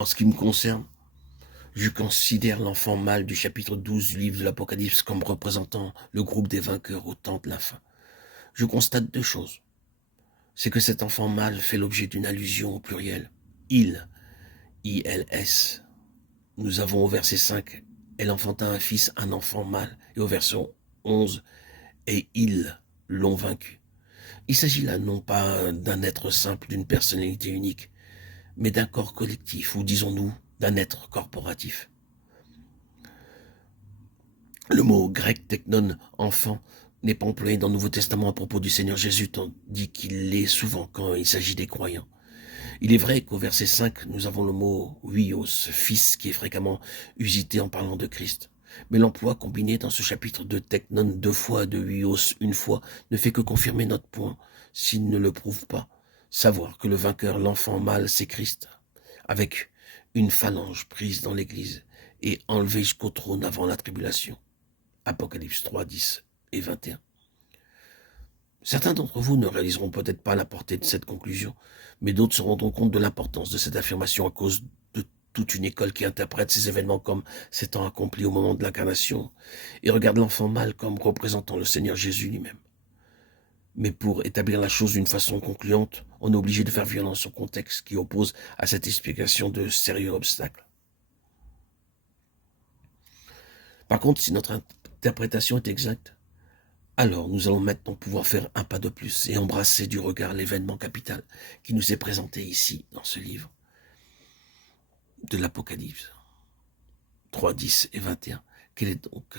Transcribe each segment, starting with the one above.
En ce qui me concerne, je considère l'enfant mâle du chapitre 12 du livre de l'Apocalypse comme représentant le groupe des vainqueurs au temps de la fin. Je constate deux choses. C'est que cet enfant mâle fait l'objet d'une allusion au pluriel. Il, I-L-S. Nous avons au verset 5, elle enfanta un fils, un enfant mâle. Et au verset 11, et ils l'ont vaincu. Il s'agit là non pas d'un être simple, d'une personnalité unique, mais d'un corps collectif, ou disons-nous, d'un être corporatif. Le mot grec technon, enfant, n'est pas employé dans le Nouveau Testament à propos du Seigneur Jésus, tandis qu'il l'est souvent quand il s'agit des croyants. Il est vrai qu'au verset 5, nous avons le mot huios, fils, qui est fréquemment usité en parlant de Christ. Mais l'emploi combiné dans ce chapitre de technon 2 fois, de huios 1 fois, ne fait que confirmer notre point, s'il ne le prouve pas. Savoir que le vainqueur, l'enfant mâle, c'est Christ, avec une phalange prise dans l'église et enlevée jusqu'au trône avant la tribulation. Apocalypse 3, 10 et 21. Certains d'entre vous ne réaliseront peut-être pas la portée de cette conclusion, mais d'autres se rendront compte de l'importance de cette affirmation à cause de toute une école qui interprète ces événements comme s'étant accomplis au moment de l'incarnation et regarde l'enfant mâle comme représentant le Seigneur Jésus lui-même. Mais pour établir la chose d'une façon concluante, on est obligé de faire violence au contexte qui oppose à cette explication de sérieux obstacles. Par contre, si notre interprétation est exacte, alors nous allons maintenant pouvoir faire un pas de plus et embrasser du regard l'événement capital qui nous est présenté ici dans ce livre de l'Apocalypse 3, 10 et 21. Quelle est donc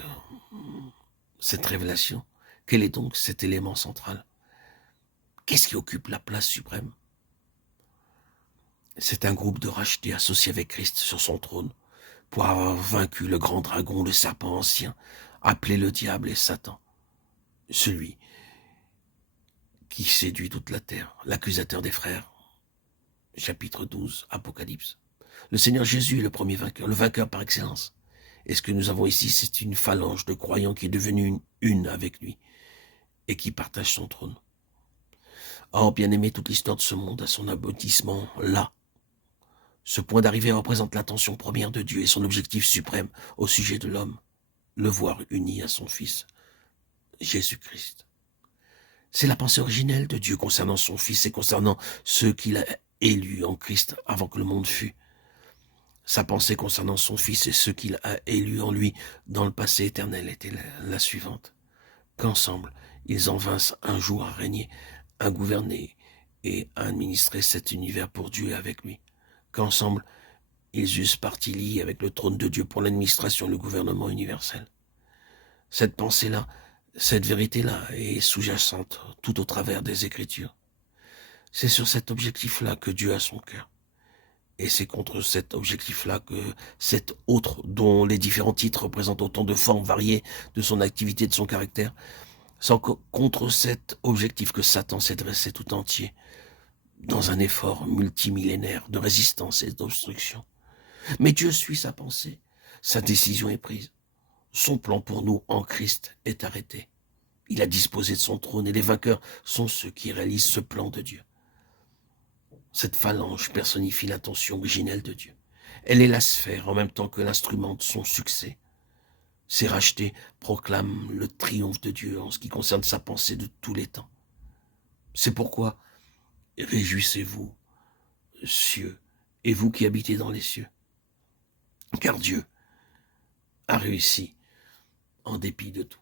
cette révélation? Quel est donc cet élément central? Qu'est-ce qui occupe la place suprême? C'est un groupe de rachetés associés avec Christ sur son trône pour avoir vaincu le grand dragon, le serpent ancien, appelé le diable et Satan, celui qui séduit toute la terre, l'accusateur des frères. Chapitre 12, Apocalypse. Le Seigneur Jésus est le premier vainqueur, le vainqueur par excellence. Et ce que nous avons ici, c'est une phalange de croyants qui est devenue une avec lui et qui partage son trône. Or, bien aimé, toute l'histoire de ce monde a son aboutissement là. Ce point d'arrivée représente l'intention première de Dieu et son objectif suprême au sujet de l'homme, le voir uni à son Fils, Jésus-Christ. C'est la pensée originelle de Dieu concernant son Fils et concernant ceux qu'il a élus en Christ avant que le monde fût. Sa pensée concernant son Fils et ceux qu'il a élus en lui dans le passé éternel était la suivante. Qu'ensemble, ils en vinssent un jour à régner, à gouverner et à administrer cet univers pour Dieu et avec lui. Qu'ensemble, ils eussent partie liée avec le trône de Dieu pour l'administration et le gouvernement universel. Cette pensée-là, cette vérité-là est sous-jacente tout au travers des Écritures. C'est sur cet objectif-là que Dieu a son cœur. Et c'est contre cet objectif-là que cet autre, dont les différents titres représentent autant de formes variées de son activité, de son caractère, c'est contre cet objectif que Satan s'est dressé tout entier dans un effort multimillénaire de résistance et d'obstruction. Mais Dieu suit sa pensée, sa décision est prise. Son plan pour nous en Christ est arrêté. Il a disposé de son trône et les vainqueurs sont ceux qui réalisent ce plan de Dieu. Cette phalange personnifie l'intention originelle de Dieu. Elle est la sphère en même temps que l'instrument de son succès. Ces rachetés proclament le triomphe de Dieu en ce qui concerne sa pensée de tous les temps. C'est pourquoi réjouissez-vous, cieux, et vous qui habitez dans les cieux, car Dieu a réussi en dépit de tout.